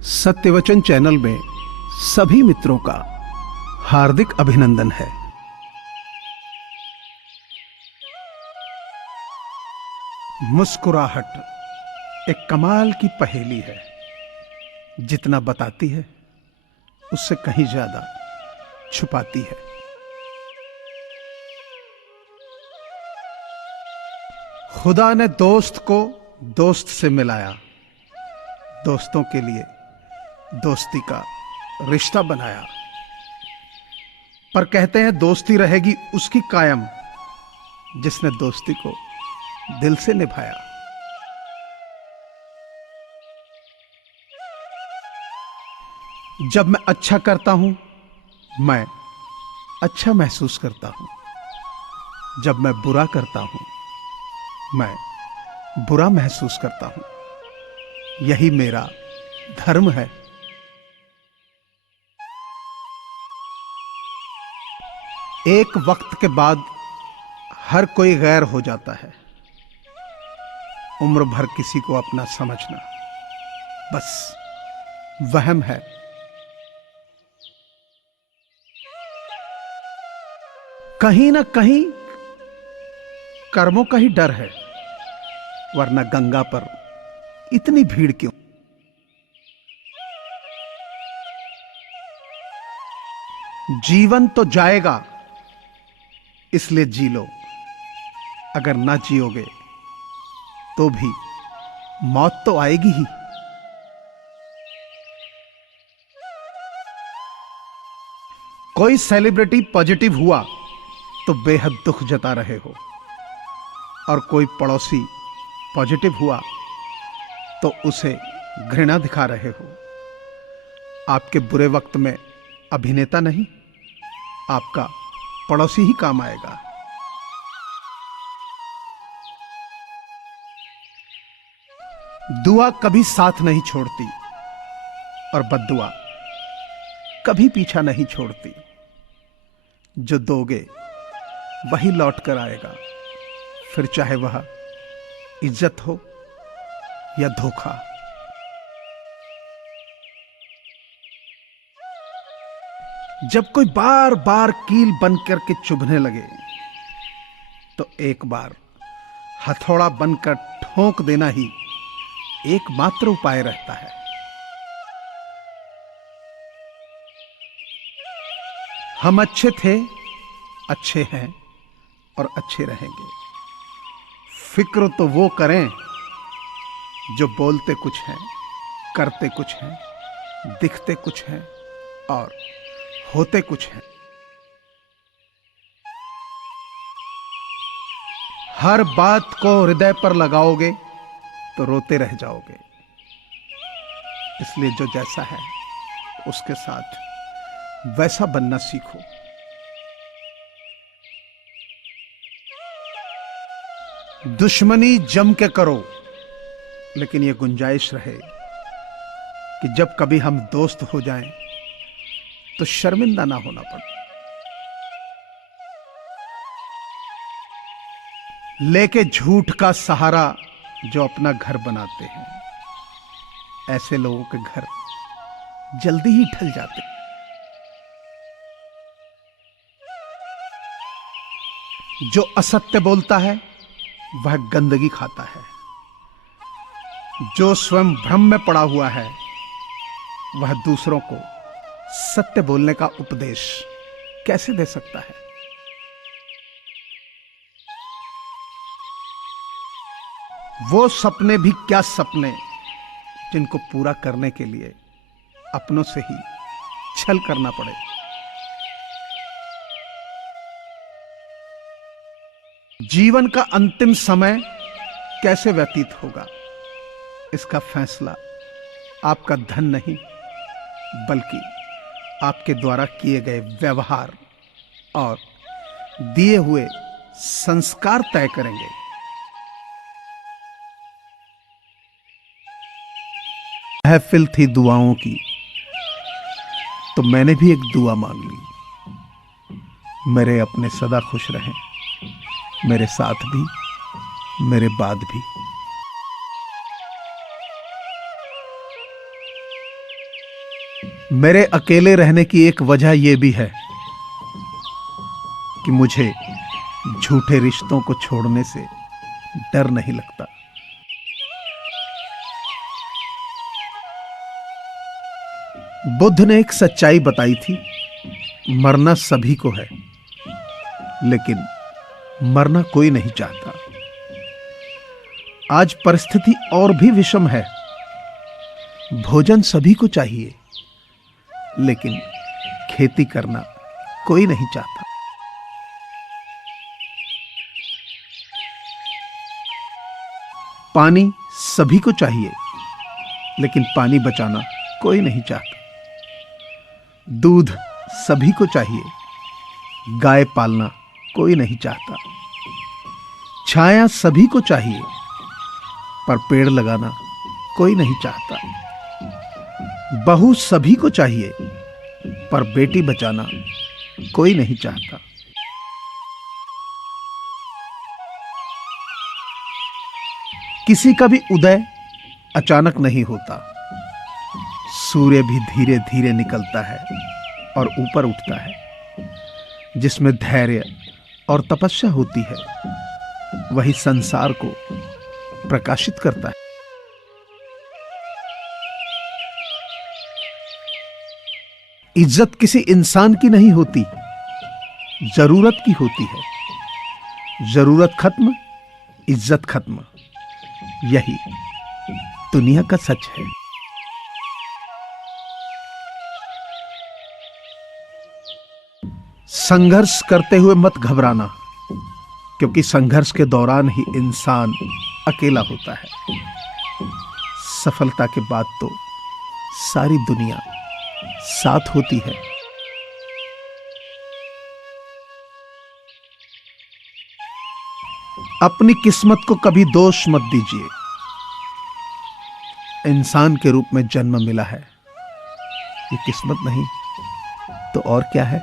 सत्यवचन channel में सभी मित्रों का हार्दिक अभिनंदन है। मुस्कुराहट एक कमाल की पहेली है। जितना बताती है उससे कहीं ज्यादा छुपाती है। खुदा ने दोस्त को दोस्त से मिलाया, दोस्तों के लिए दोस्ती का रिश्ता बनाया। पर कहते हैं दोस्ती रहेगी उसकी कायम जिसने दोस्ती को दिल से निभाया। जब मैं अच्छा करता हूं मैं अच्छा महसूस करता हूं, जब मैं बुरा करता हूं मैं बुरा महसूस करता हूं। यही मेरा धर्म है। एक वक्त के बाद हर कोई गैर हो जाता है। उम्र भर किसी को अपना समझना बस वहम है। कहीं ना कहीं कर्मों का ही डर है, वरना गंगा पर इतनी भीड़ क्यों। जीवन तो जाएगा इसलिए जी लो, अगर ना जियोगे तो भी मौत तो आएगी ही। कोई सेलिब्रिटी पॉजिटिव हुआ तो बेहद दुख जता रहे हो, और कोई पड़ोसी पॉजिटिव हुआ तो उसे घृणा दिखा रहे हो। आपके बुरे वक्त में अभिनेता नहीं, आपका पड़ोसी ही काम आएगा। दुआ कभी साथ नहीं छोड़ती और बद्दुआ कभी पीछा नहीं छोड़ती। जो दोगे वही लौट कर आएगा, फिर चाहे वह इज्जत हो या धोखा। जब कोई बार बार कील बन करके चुभने लगे तो एक बार हथौड़ा बनकर ठोंक देना ही एकमात्र उपाय रहता है। हम अच्छे थे, अच्छे हैं और अच्छे रहेंगे। फिक्र तो वो करें जो बोलते कुछ हैं, करते कुछ हैं, दिखते कुछ हैं और होते कुछ हैं। हर बात को हृदय पर लगाओगे तो रोते रह जाओगे। इसलिए जो जैसा है उसके साथ वैसा बनना सीखो। दुश्मनी जम के करो, लेकिन यह गुंजाइश रहे कि जब कभी हम दोस्त हो जाएं तो शर्मिंदा ना होना पड़े। लेके झूठ का सहारा जो अपना घर बनाते हैं, ऐसे लोगों के घर जल्दी ही ढल जाते। जो असत्य बोलता है वह गंदगी खाता है। जो स्वयं भ्रम में पड़ा हुआ है वह दूसरों को सत्य बोलने का उपदेश कैसे दे सकता है। वो सपने भी क्या सपने जिनको पूरा करने के लिए अपनों से ही छल करना पड़े। जीवन का अंतिम समय कैसे व्यतीत होगा, इसका फैसला आपका धन नहीं बल्कि आपके द्वारा किए गए व्यवहार और दिए हुए संस्कार तय करेंगे। महफिल थी दुआओं की तो मैंने भी एक दुआ मांग ली। मेरे अपने सदा खुश रहें, मेरे साथ भी मेरे बाद भी। मेरे अकेले रहने की एक वजह यह भी है कि मुझे झूठे रिश्तों को छोड़ने से डर नहीं लगता। बुद्ध ने एक सच्चाई बताई थी, मरना सभी को है, लेकिन मरना कोई नहीं चाहता। आज परिस्थिति और भी विषम है। भोजन सभी को चाहिए, लेकिन खेती करना कोई नहीं चाहता। पानी सभी को चाहिए, लेकिन पानी बचाना कोई नहीं चाहता। दूध सभी को चाहिए, गाय पालना कोई नहीं चाहता। छाया सभी को चाहिए, पर पेड़ लगाना कोई नहीं चाहता। बहू सभी को चाहिए, पर बेटी बचाना कोई नहीं चाहता। किसी का भी उदय अचानक नहीं होता। सूर्य भी धीरे धीरे निकलता है और ऊपर उठता है। जिसमें धैर्य और तपस्या होती है, वही संसार को प्रकाशित करता है। इज्जत किसी इंसान की नहीं होती, जरूरत की होती है। जरूरत खत्म, इज्जत खत्म। यही दुनिया का सच है। संघर्ष करते हुए मत घबराना, क्योंकि संघर्ष के दौरान ही इंसान अकेला होता है। सफलता के बाद तो सारी दुनिया साथ होती है। अपनी किस्मत को कभी दोष मत दीजिए। इंसान के रूप में जन्म मिला है, ये किस्मत नहीं तो और क्या है।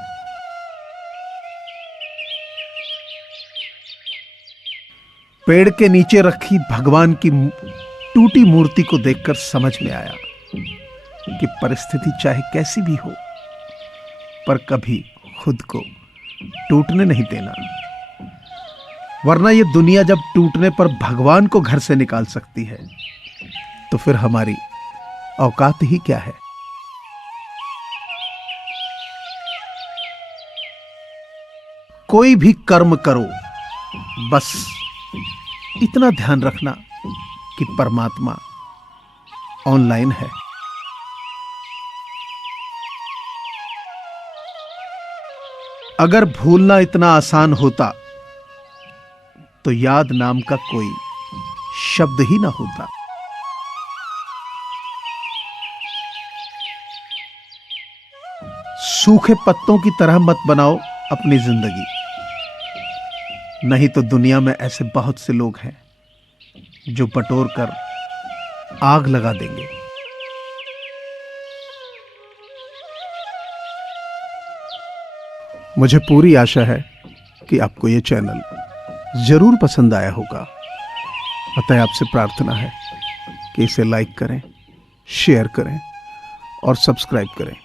पेड़ के नीचे रखी भगवान की टूटी मूर्ति को देखकर समझ में आया कि परिस्थिति चाहे कैसी भी हो, पर कभी खुद को टूटने नहीं देना, वरना ये दुनिया जब टूटने पर भगवान को घर से निकाल सकती है, तो फिर हमारी औकात ही क्या है। कोई भी कर्म करो, बस इतना ध्यान रखना कि परमात्मा ऑनलाइन है। अगर भूलना इतना आसान होता तो याद नाम का कोई शब्द ही ना होता। सूखे पत्तों की तरह मत बनाओ अपनी जिंदगी, नहीं तो दुनिया में ऐसे बहुत से लोग हैं जो बटोर कर आग लगा देंगे। मुझे पूरी आशा है कि आपको यह चैनल जरूर पसंद आया होगा। अतः आपसे प्रार्थना है कि इसे लाइक करें, शेयर करें और सब्सक्राइब करें।